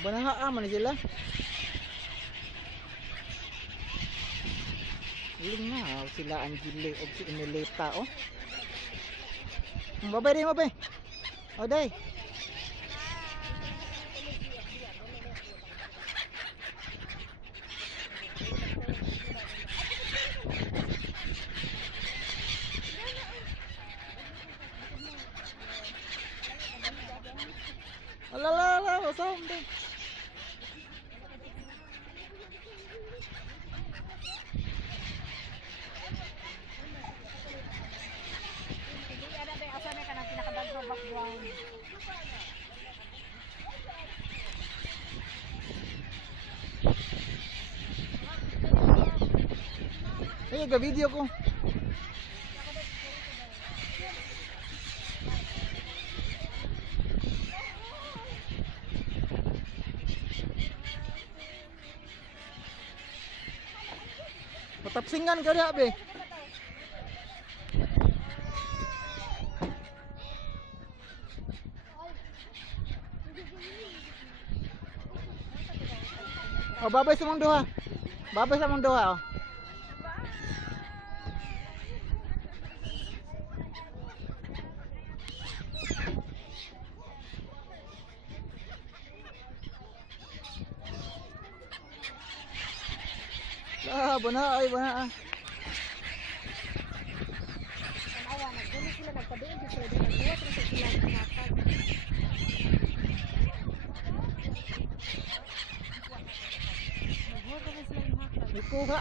Banahaan man sila. Iling na sila Angeli o si Inelita oh. Babay din babay. O day. Ala, usam din. Ay, ga-video ko. Patapsingan ka diha be. Oh, babay sa mong duha. Babay sa mong duha oh. Bana ay bana. Tanawa nagdili sila nagpaduol di sila nagbuhat ra sa sila nakakag. Nagbuhat ra sila nakakag. Ikuha.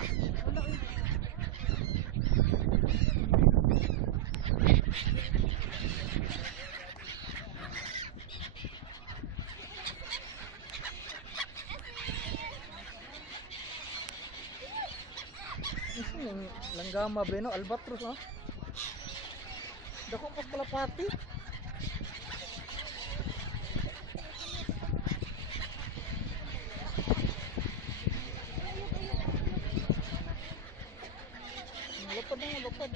Yung langgama ba no? Albatros no? Dakong kalapati. Lupad na lupad.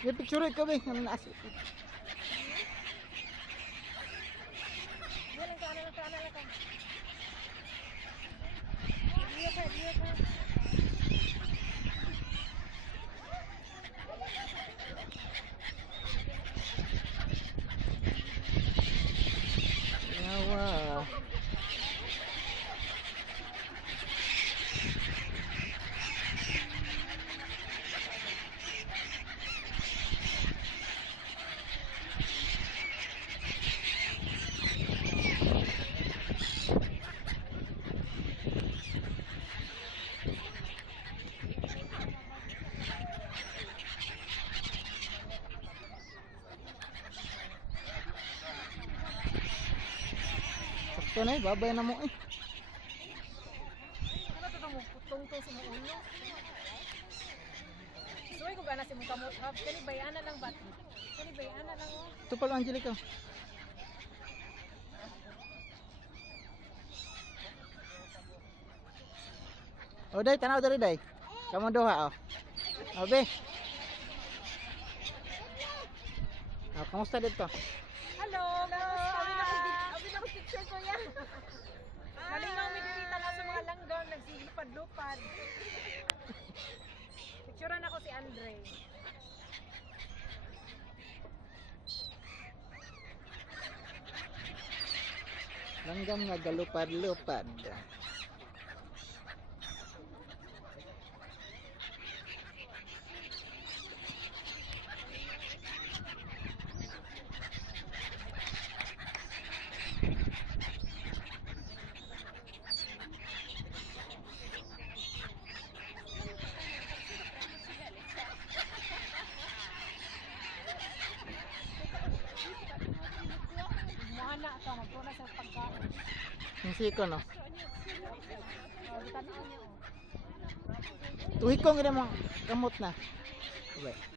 May picture ko ba? Ano na asik? Yawa. Sakto na babay na mo eh. Ano to mo putong to sa ulo? Suway ko gana si mong kamot hab. Kani bayana lang bat. Kani bayana lang oh. Ito pala Angelica. Oh day, tanaw dari day. Kamu doha oh. Obe. Oh, kamusta dito? Hello. Abi na ko picture ko yan. Malingaw mi diri tala sa mga langgam nagsilipad-lupad. Picturean ako si Andre. Langgam nga galupad-lupad. Muana ito, magpuna sa pagkain. Yung siko no. Tanaw niya oh. Tuhikong ina mo kamot na. Okay.